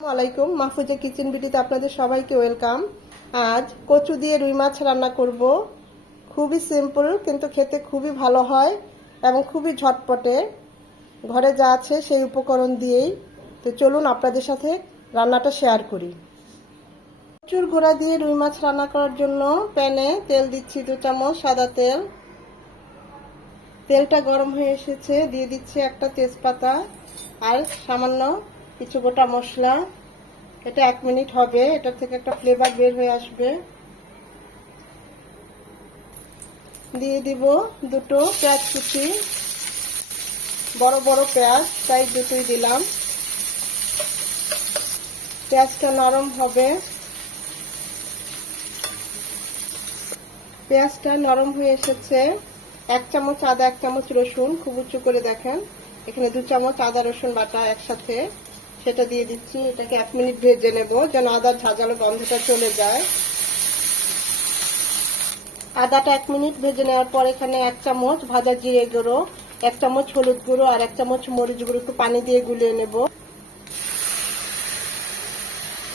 আলাইকুম মাহফুজা কিচেন বিটিতে আপনাদের সবাইকে ওয়েলকাম আজ কচু দিয়ে রুই মাছ রান্না করব। খুবই সিম্পল কিন্তু খেতে খুবই ভালো হয় এবং খুবই ঝটপটে। ঘরে যা আছে সেই উপকরণ দিয়েই। তো চলুন আপনাদের সাথে রান্নাটা শেয়ার করি। কচুর গোড়া দিয়ে রুই মাছ রান্না করার জন্য প্যানে তেল দিচ্ছি দু চামচ সাদা তেল। তেলটা গরম হয়ে এসেছে, দিয়ে দিচ্ছি একটা তেজপাতা আর সামান্য কিছু গোটা মশলা। এটা এক মিনিট হবে এটার থেকে একটা ফ্লেভার বের হয়ে আসবে। দিয়ে দিব দুটো পেঁয়াজ কুচি। বড় বড় পেঁয়াজ, তাই দুটোই দিলাম। পেঁয়াজটা নরম হবে। পেঁয়াজটা নরম হয়ে এসেছে। এক চামচ আদা, এক চামচ রসুন, খুব উঁচু করে দেখেন। এখানে দু চামচ আদা, রসুন বাটা একসাথে। সেটা দিয়ে দিচ্ছি, এটাকে এক মিনিট ভেজে নেব যেন আদার ঝাঁঝালো গন্ধটা চলে যায়। আদাটা এক মিনিট ভেজে নেওয়ার পর এখানে এক চামচ ভাজা জিরে গুঁড়ো, এক চামচ হলুদ গুঁড়ো আর এক চামচ মরিচ গুঁড়ো একটু পানি দিয়ে গুলিয়ে নেব।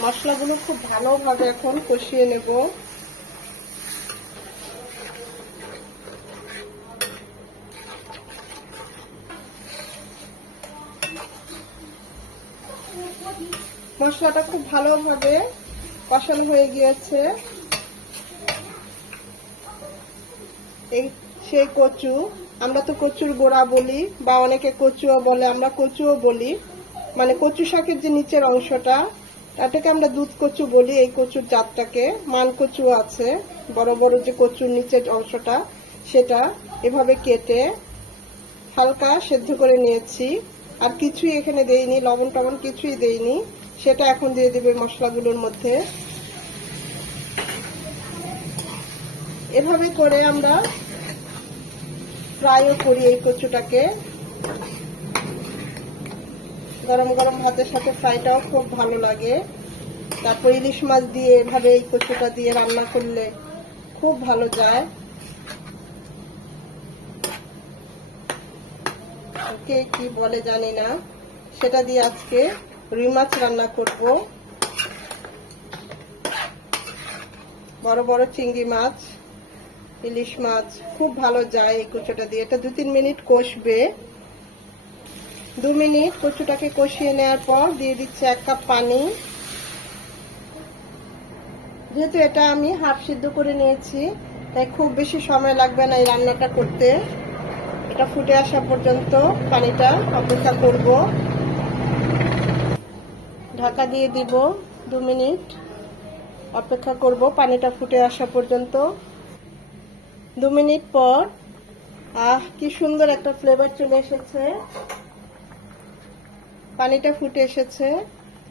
মশলাগুলো খুব ভালোভাবে এখন কষিয়ে নেব। মশলাটা খুব ভালোভাবে কষানো হয়ে গিয়েছে। এই সেই কচু, আমরা তো কচুর গোড়া বলি, বা অনেকে কচুও বলে, আমরা কচুও বলি। মানে কচু শাকের যে নিচের অংশটা, তাটাকে আমরা দুধ কচু বলি, এই কচুর জাতটাকে। মান কচু আছে, বড় বড় যে কচুর নিচের অংশটা, সেটা এভাবে কেটে হালকা সেদ্ধ করে নিয়েছি। আর কিছুই এখানে দেইনি, লবণ টবণ কিছুই দেইনি। সেটা এখন দিয়ে দেবে মশলাগুলোর মধ্যে। এভাবে করে আমরা ফ্রাইও করি এই কচুটাকে। গরম গরম ভাতের সাথে ফ্রাইটাও খুব ভালো লাগে। তারপর ইলিশ মাছ দিয়ে এভাবে এই কচুটা দিয়ে রান্না করলে খুব ভালো যায়। কে কি বলে জানি না। সেটা দিয়ে আজকে রুই মাছ রান্না করব। বড় বড় চিংড়ি মাছ, ইলিশ মাছ, খুব ভালো যায় এই কচুটা দিয়ে। এটা দু তিন মিনিট কষবে। দু মিনিট কচুটাকে কষিয়ে নেওয়ার পর দিয়ে দিচ্ছে এক কাপ পানি। যেহেতু এটা আমি হাফ সিদ্ধ করে নিয়েছি, তাই খুব বেশি সময় লাগবে না এই রান্নাটা করতে। এটা ফুটে আসা পর্যন্ত পানিটা অপেক্ষা করব। ঢাকা দিয়ে দিব দু মিনিট। অপেক্ষা করব পানিটা ফুটে আসা পর্যন্ত। দু মিনিট পর, আহ, কি সুন্দর একটা ফ্লেভার চলে এসেছে। পানিটা ফুটে এসেছে।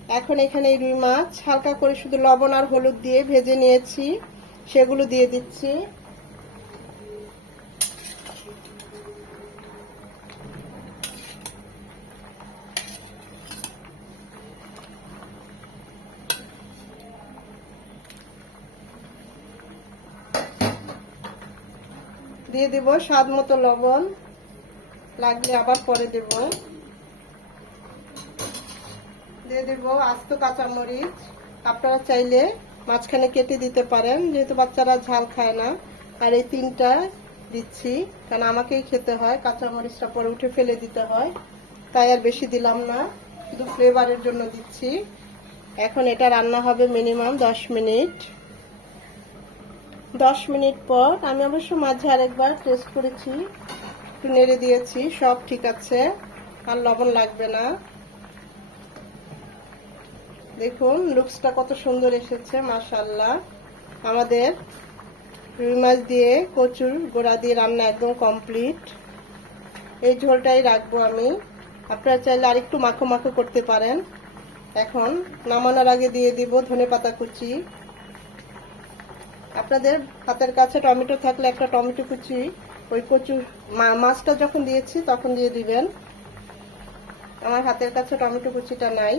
এখন এখানে এই রুই মাছ হালকা করে শুধু লবণ আর হলুদ দিয়ে ভেজে নিয়েছি। সেগুলো দিয়ে দিচ্ছি। দিয়ে দিব স্বাদ মতো লবণ। লাগলে আবার পরে দেব। দিয়ে দেব আস্ত কাঁচামরিচ আপনারা চাইলে মাঝখানে কেটে দিতে পারেন, যেহেতু বাচ্চারা ঝাল খায় না। আর এই তিনটা দিচ্ছি, কারণ আমাকেই খেতে হয় কাঁচামরিচটা পরে উঠে ফেলে দিতে হয়। তাই আর বেশি দিলাম না, শুধু ফ্লেভারের জন্য দিচ্ছি। এখন এটা রান্না হবে মিনিমাম দশ মিনিট। দশ মিনিট পর আমি অবশ্য মাঝে আরেকবার টেস্ট করেছি। একটু নেড়ে দিয়েছি, সব ঠিক আছে, আর লবণ লাগবে না। দেখুন লুকসটা কত সুন্দর এসেছে মাশাল্লাহ আমাদের রুই মাছ দিয়ে কচুর গোড়া দিয়ে রান্না একদম কমপ্লিট এই ঝোলটাই রাখব আমি। আপনারা চাইলে আরেকটু মাখো মাখো করতে পারেন। এখন নামানোর আগে দিয়ে দিব ধনে পাতা কুচি। আপনাদের হাতের কাছে টমেটো থাকলে একটা টমেটো কুচি, ওই কচু মাছটা যখন দিয়েছি তখন দিয়ে দিবেন। আমার হাতের কাছে টমেটো কুচিটা নাই।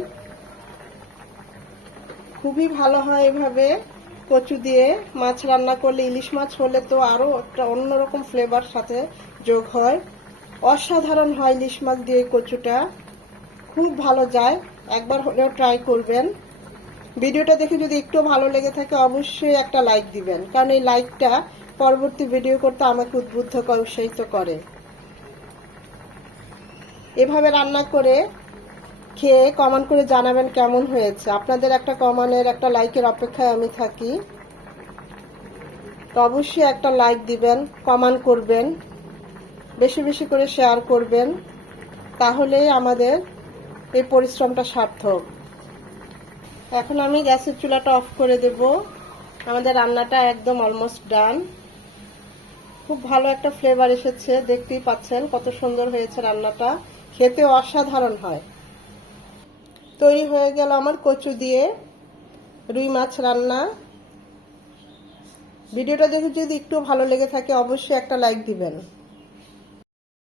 খুবই ভালো হয় এভাবে কচু দিয়ে। মাছ রান্না করলে, ইলিশ মাছ হলে তো আরও একটা অন্যরকম ফ্লেভার সাথে যোগ হয়। অসাধারণ হয় ইলিশ মাছ দিয়ে কচুটা। খুব ভালো যায়। একবার হলেও ট্রাই করবেন। ভিডিওটা দেখে যদি একটু ভালো লেগে থাকে, অবশ্যই একটা লাইক দিবেন। কারণ এই লাইকটা পরবর্তী ভিডিও করতে আমাকে উদ্বুদ্ধ করে উৎসাহিত করে। এভাবে রান্না করে খেয়ে কমেন্ট করে জানাবেন কেমন হয়েছে। আপনাদের একটা কমেন্টের একটা লাইকের অপেক্ষায় আমি থাকি। তো অবশ্যই একটা লাইক দিবেন কমেন্ট করবেন, বেশি বেশি করে শেয়ার করবেন, তাহলেই আমাদের এই পরিশ্রমটা সার্থক। এখন আমি গ্যাসের চুলাটা অফ করে দেব। আমাদের রান্নাটা একদম অলমোস্ট ডান খুব ভালো একটা ফ্লেভার এসেছে, দেখতেই পাচ্ছেন কত সুন্দর হয়েছে রান্নাটা। খেতে অসাধারণ হয়। তৈরি হয়ে গেল আমার কচু দিয়ে রুই মাছ রান্না। ভিডিওটা দেখে যদি একটু ভালো লেগে থাকে, অবশ্যই একটা লাইক দিবেন।